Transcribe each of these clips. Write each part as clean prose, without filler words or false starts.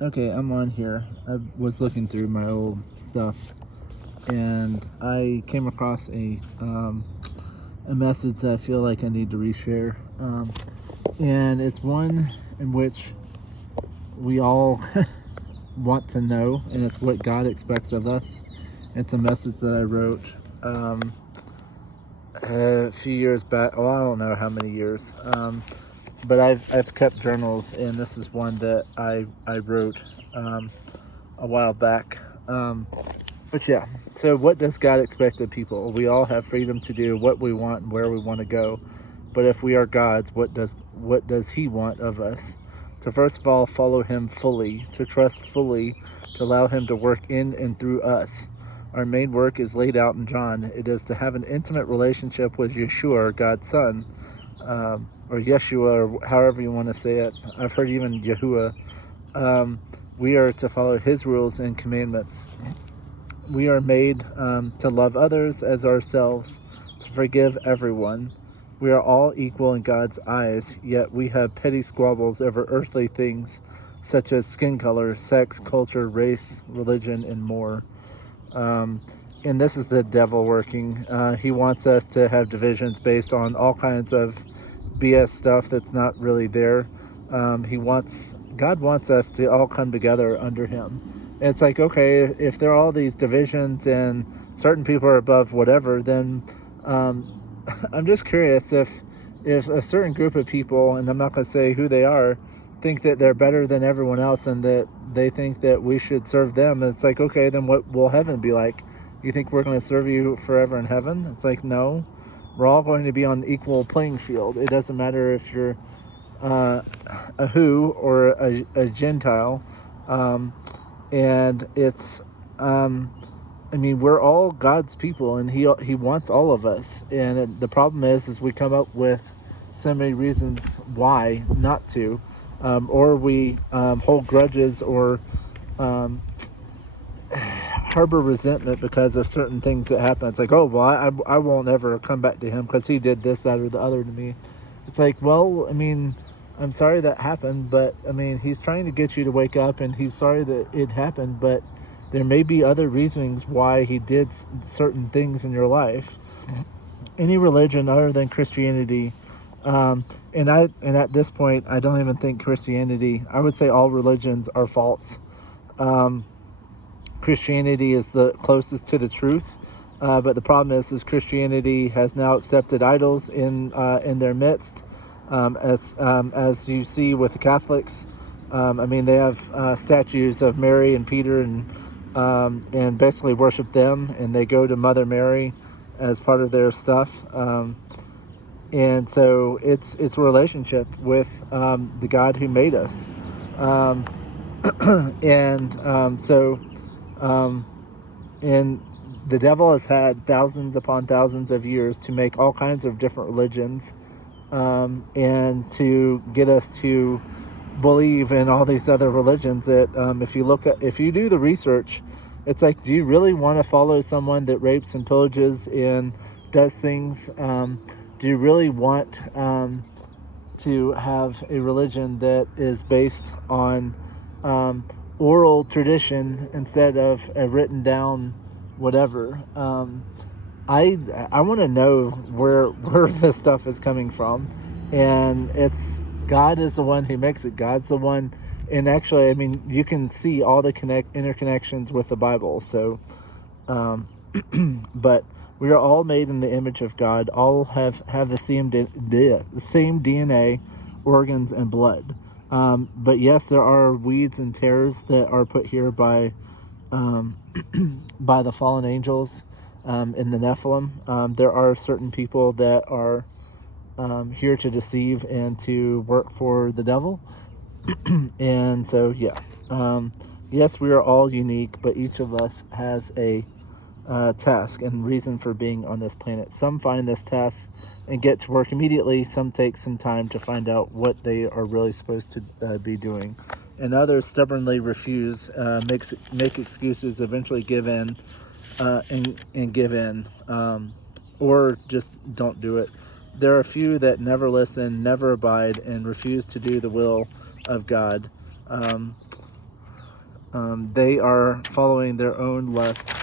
Okay, I'm on here. I was looking through my old stuff, and I came across a message that I feel like I need to reshare. And it's one in which we all want to know, and it's what God expects of us. It's a message that I wrote a few years back. Well, I don't know how many years, but I've kept journals, and this is one that I wrote a while back. But yeah, so what does God expect of people? We all have freedom to do what we want and where we want to go. But if we are God's, what does He want of us? To first of all follow Him fully, to trust fully, to allow Him to work in and through us. Our main work is laid out in John. It is to have an intimate relationship with Yeshua, God's Son, or Yeshua, or however you want to say it. I've heard even Yahuwah. Um, we are to follow His rules and commandments. We are made to love others as ourselves, to forgive everyone. We are all equal in God's eyes, yet we have petty squabbles over earthly things, such as skin color, sex, culture, race, religion, and more. Um, and this is the devil working. He wants us to have divisions based on all kinds of BS stuff that's not really there. God wants us to all come together under Him. And it's like, okay, if there are all these divisions and certain people are above whatever, then I'm just curious if a certain group of people, and I'm not going to say who they are, think that they're better than everyone else and that they think that we should serve them. And it's like, okay, then what will heaven be like? You think we're going to serve you forever in heaven? It's like, no, we're all going to be on equal playing field. It doesn't matter if you're a who or a Gentile. And it's, I mean, we're all God's people, and He wants all of us. And the problem is we come up with so many reasons why not to, or we hold grudges or harbor resentment because of certain things that happen. It's like, oh, well, I won't ever come back to Him because He did this, that, or the other to me. It's like, well, I mean, I'm sorry that happened, but I mean, He's trying to get you to wake up, and He's sorry that it happened, but there may be other reasons why He did certain things in your life. Any religion other than Christianity, and at this point, I don't even think Christianity. I would say all religions are false. Christianity is the closest to the truth, but the problem is Christianity has now accepted idols in their midst, as you see with the Catholics. I mean, they have statues of Mary and Peter, and basically worship them, and they go to Mother Mary as part of their stuff. And so it's a relationship with the God who made us, and the devil has had thousands upon thousands of years to make all kinds of different religions, and to get us to believe in all these other religions that, if you do the research, it's like, do you really want to follow someone that rapes and pillages and does things? Do you really want to have a religion that is based on oral tradition instead of a written down whatever? I want to know where this stuff is coming from, and it's God is the one who makes it. God's the one, and actually, I mean, you can see all the interconnections with the Bible. So, but we are all made in the image of God. All have the same DNA, organs, and blood. But yes, there are weeds and tares that are put here by by the fallen angels, in the Nephilim. There are certain people that are here to deceive and to work for the devil. And so, yeah, yes, we are all unique, but each of us has a task and reason for being on this planet. Some find this task and get to work immediately. Some take some time to find out what they are really supposed to be doing, and others stubbornly refuse, make excuses, eventually give in, and give in, or just don't do it. There are a few that never listen, never abide, and refuse to do the will of God. They are following their own lusts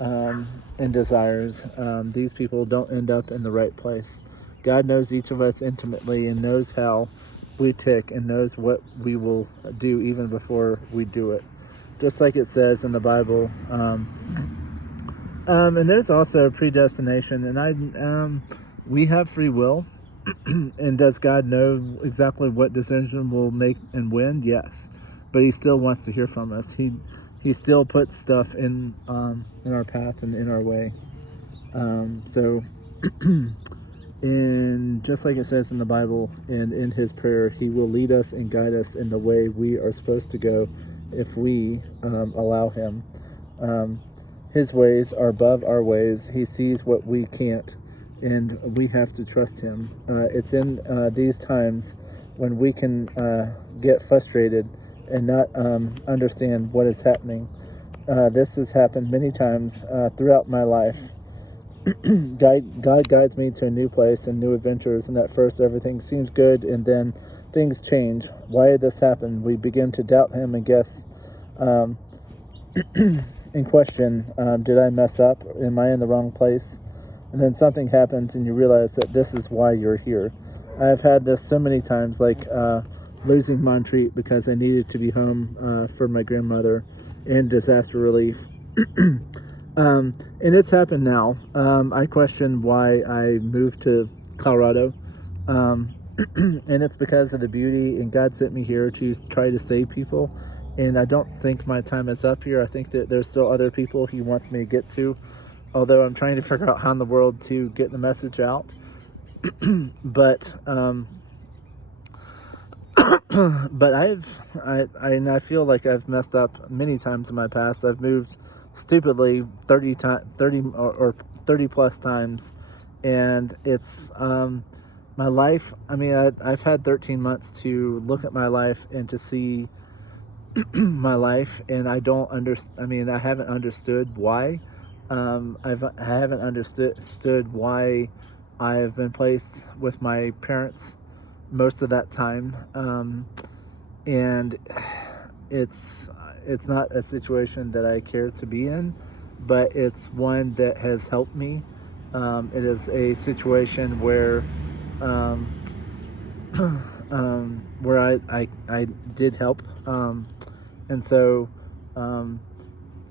and desires. These people don't end up in the right place. God knows each of us intimately and knows how we tick and knows what we will do even before we do it. Just like it says in the Bible. And there's also predestination, and we have free will. And does God know exactly what decision we'll make and when? Yes, but He still wants to hear from us. He still puts stuff in our path and in our way. So, and just like it says in the Bible and in His prayer, He will lead us and guide us in the way we are supposed to go if we allow Him. His ways are above our ways. He sees what we can't, and we have to trust Him. It's in these times when we can get frustrated and not understand what is happening. This has happened many times throughout my life. God guides me to a new place and new adventures, and at first everything seems good, and then things change. Why did this happen? We begin to doubt Him and guess and question, did I mess up? Am I in the wrong place? And then something happens and you realize that this is why you're here. I've had this so many times, like losing Montreat because I needed to be home for my grandmother and disaster relief. And it's happened now. I question why I moved to Colorado. And it's because of the beauty, and God sent me here to try to save people. And I don't think my time is up here. I think that there's still other people He wants me to get to, although I'm trying to figure out how in the world to get the message out. But I feel like I've messed up many times in my past. I've moved stupidly 30 plus times, and it's my life. I mean, I've had 13 months to look at my life and to see my life, and I haven't understood why. I haven't understood why I have been placed with my parents most of that time, and it's not a situation that I care to be in, but it's one that has helped me. It is a situation where where I did help, and so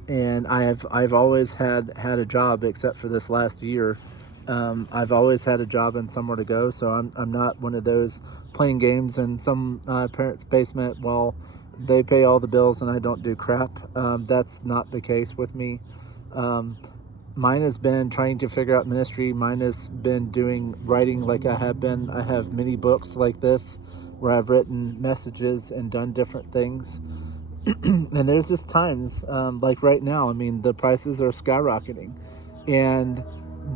and I've always had a job except for this last year. I've always had a job and somewhere to go, so I'm not one of those playing games in some parents' basement while they pay all the bills and I don't do crap. That's not the case with me. Mine has been trying to figure out ministry. Mine has been doing writing like I have been. I have many books like this where I've written messages and done different things. And there's just times, like right now, I mean, the prices are skyrocketing. And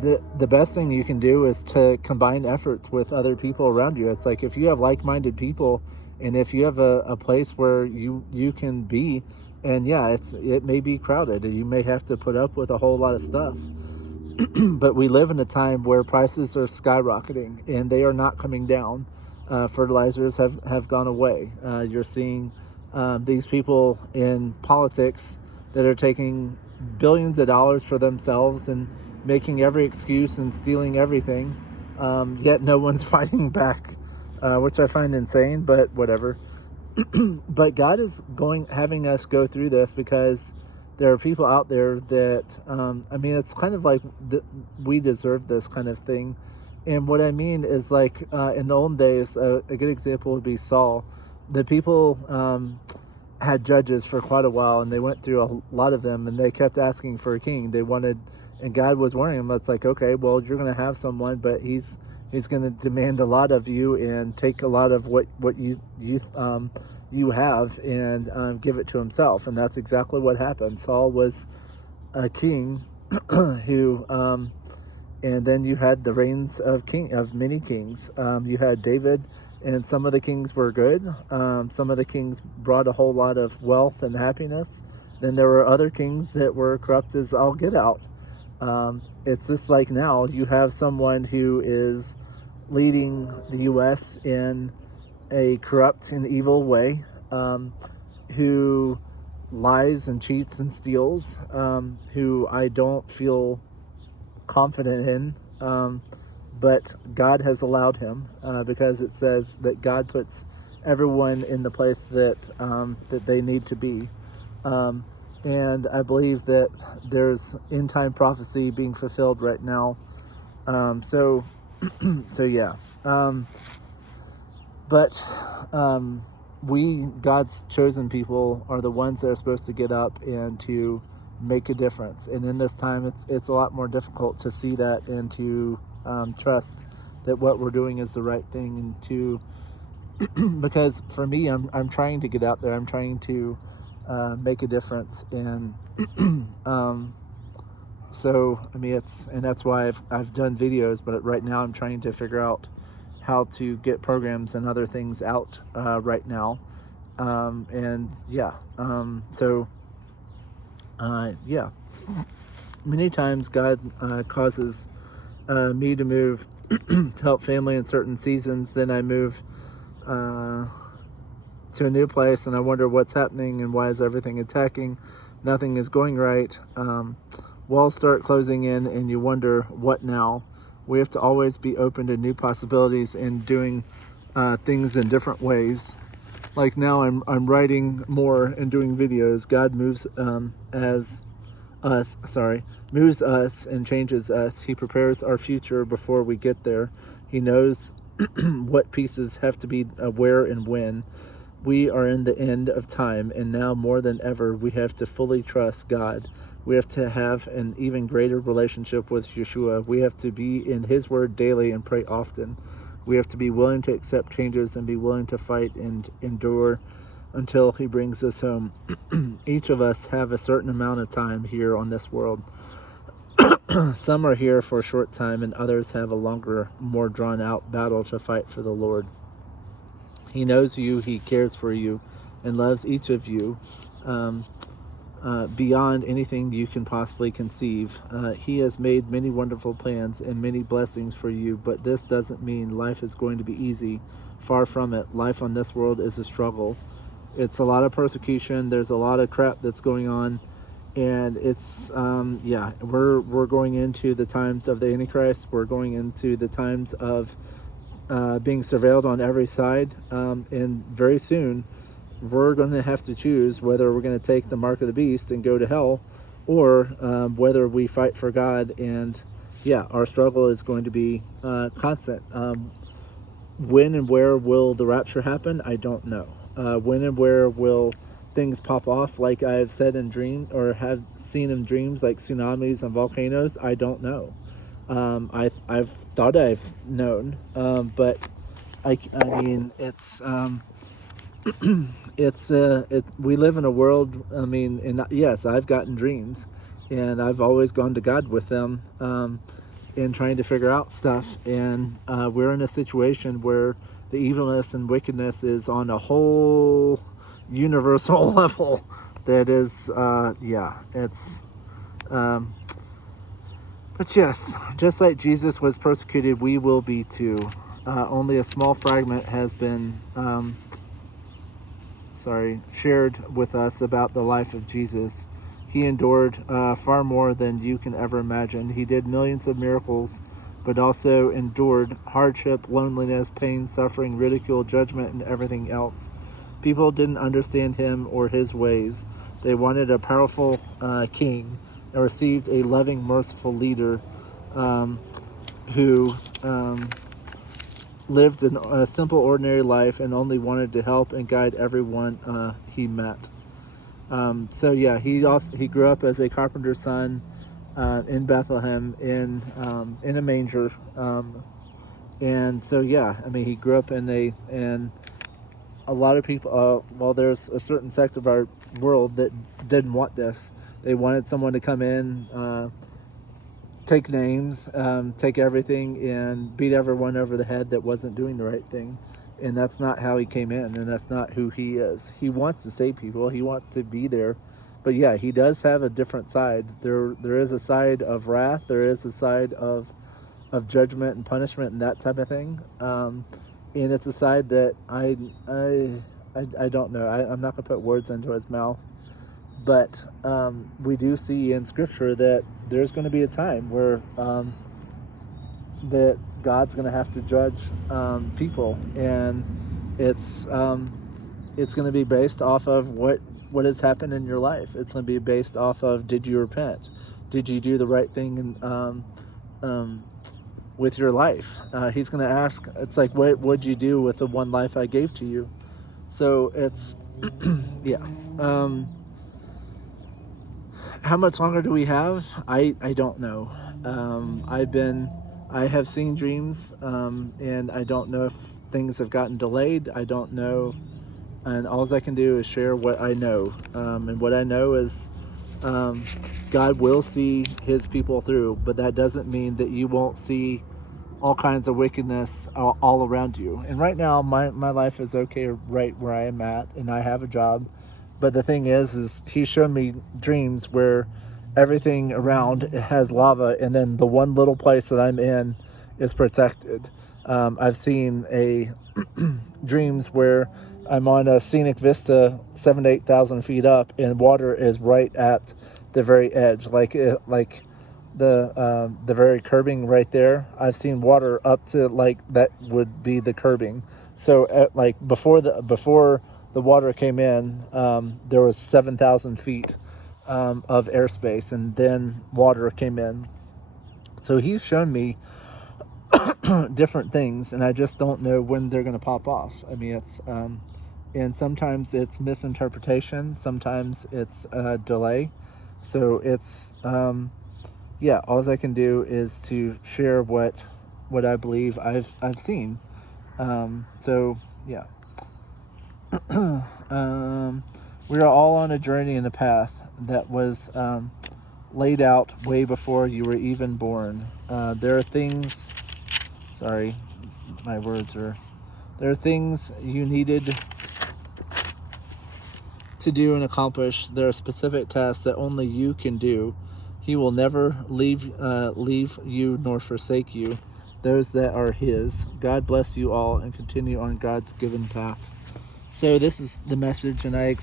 the best thing you can do is to combine efforts with other people around you. It's like if you have like-minded people, and if you have a place where you can be, and yeah, it may be crowded, and you may have to put up with a whole lot of stuff. But we live in a time where prices are skyrocketing, and they are not coming down. Fertilizers have gone away. You're seeing these people in politics that are taking billions of dollars for themselves and making every excuse and stealing everything, yet no one's fighting back, which I find insane, but whatever. But God is having us go through this because there are people out there that, it's kind of like we deserve this kind of thing. And what I mean is, like, in the olden days, a good example would be Saul. The people had judges for quite a while, and they went through a lot of them, and they kept asking for a king. They wanted, and God was warning them. It's like, okay, well, you're going to have someone, but he's going to demand a lot of you and take a lot of what you have and give it to himself. And that's exactly what happened. Saul was a king who, and then you had the reigns of many kings. You had David, and some of the kings were good. Some of the kings brought a whole lot of wealth and happiness. Then there were other kings that were corrupt as all get out. It's just like now you have someone who is leading the U.S. in a corrupt and evil way, who lies and cheats and steals, who I don't feel confident in. But God has allowed him, because it says that God puts everyone in the place that they need to be. Um, and I believe that there's end time prophecy being fulfilled right now. So yeah. But we, God's chosen people, are the ones that are supposed to get up and to make a difference. And in this time, it's a lot more difficult to see that and to trust that what we're doing is the right thing, and to because for me, I'm trying to get out there. I'm trying to make a difference, and so I mean and that's why I've done videos. But right now, I'm trying to figure out how to get programs and other things out right now. And yeah, yeah. Many times God causes me to move to help family in certain seasons. Then I move to a new place, and I wonder what's happening and why is everything attacking. Nothing is going right. Walls start closing in, and you wonder what now. We have to always be open to new possibilities and doing things in different ways. Like now, I'm writing more and doing videos. God moves us and changes us. He prepares our future before we get there. He knows what pieces have to be where and when. We are in the end of time, and now more than ever, we have to fully trust God. We have to have an even greater relationship with Yeshua. We have to be in His Word daily and pray often. We have to be willing to accept changes and be willing to fight and endure until He brings us home. Each of us have a certain amount of time here on this world. Some are here for a short time, and others have a longer, more drawn-out battle to fight for the Lord. He knows you, He cares for you, and loves each of you beyond anything you can possibly conceive. He has made many wonderful plans and many blessings for you, but this doesn't mean life is going to be easy. Far from it. Life on this world is a struggle. It's a lot of persecution. There's a lot of crap that's going on, and it's we're going into the times of the Antichrist. We're going into the times of being surveilled on every side, and very soon we're going to have to choose whether we're going to take the mark of the beast and go to hell, or whether we fight for God. And yeah, our struggle is going to be constant. When and where will the rapture happen? I don't know. When and where will things pop off, like I've said in dream or have seen in dreams, like tsunamis and volcanoes? I don't know. I've thought I've known, but I mean, it's we live in a world. I mean, and yes, I've gotten dreams, and I've always gone to God with them, in trying to figure out stuff. And we're in a situation where the evilness and wickedness is on a whole universal level. That is, it's. But yes, just like Jesus was persecuted, we will be too. Only a small fragment has been shared with us about the life of Jesus. He endured far more than you can ever imagine. He did millions of miracles, but also endured hardship, loneliness, pain, suffering, ridicule, judgment, and everything else. People didn't understand him or his ways. They wanted a powerful king, and received a loving, merciful leader who lived a simple, ordinary life and only wanted to help and guide everyone he met. So yeah, he grew up as a carpenter's son in Bethlehem in a manger, and so yeah, I mean, he grew up and a lot of people. Well, there's a certain sect of our world that didn't want this. They wanted someone to come in, take names, take everything, and beat everyone over the head that wasn't doing the right thing. And that's not how he came in, and that's not who he is. He wants to save people. He wants to be there. But yeah, he does have a different side. There is a side of wrath. There is a side of judgment and punishment and that type of thing. And it's a side that I don't know. I'm not gonna put words into his mouth. But we do see in Scripture that there's going to be a time where that God's going to have to judge people, and it's going to be based off of what has happened in your life. It's going to be based off of, did you repent? Did you do the right thing with your life? He's going to ask. It's like, what would you do with the one life I gave to you? So it's yeah. How much longer do we have? I don't know. I have seen dreams, and I don't know if things have gotten delayed. I don't know, and all I can do is share what I know. And what I know is God will see His people through, but that doesn't mean that you won't see all kinds of wickedness all around you. And right now, my life is okay right where I am at, and I have a job. But the thing is He's shown me dreams where everything around has lava, and then the one little place that I'm in is protected. I've seen dreams where I'm on a scenic vista 7,000 to 8,000 feet up, and water is right at the very edge, like the very curbing right there. I've seen water up to like that would be the curbing. So like before the water came in, there was 7,000 feet of airspace, and then water came in. So He's shown me different things, and I just don't know when they're going to pop off. I mean, it's and sometimes it's misinterpretation, sometimes it's delay. So it's yeah, all I can do is to share what I believe I've seen. So yeah. We are all on a journey and a path that was laid out way before you were even born. There are things, sorry, my words are, there are things you needed to do and accomplish. There are specific tasks that only you can do. He will never leave you nor forsake you. Those that are His. God bless you all, and continue on God's given path. So this is the message, and I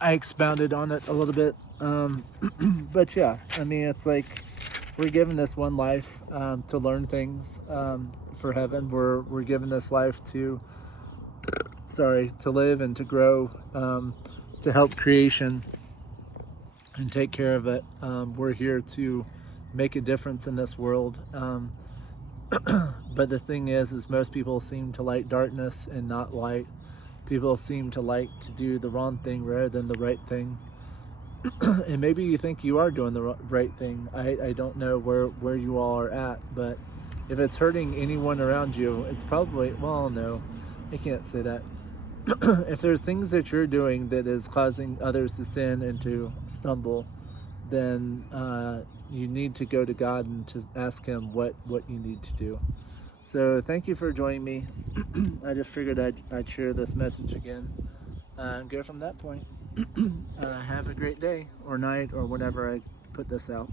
expounded on it a little bit, but yeah, I mean, it's like we're given this one life to learn things for heaven. We're given this life to live and to grow, to help creation and take care of it. We're here to make a difference in this world. But the thing is most people seem to like darkness and not light. People seem to like to do the wrong thing rather than the right thing. And maybe you think you are doing the right thing. I don't know where you all are at, but if it's hurting anyone around you, it's probably, well, no, I can't say that. If there's things that you're doing that is causing others to sin and to stumble, then you need to go to God and to ask Him what you need to do. So thank you for joining me. I just figured I'd share this message again and go from that point. Have a great day or night or whenever I put this out.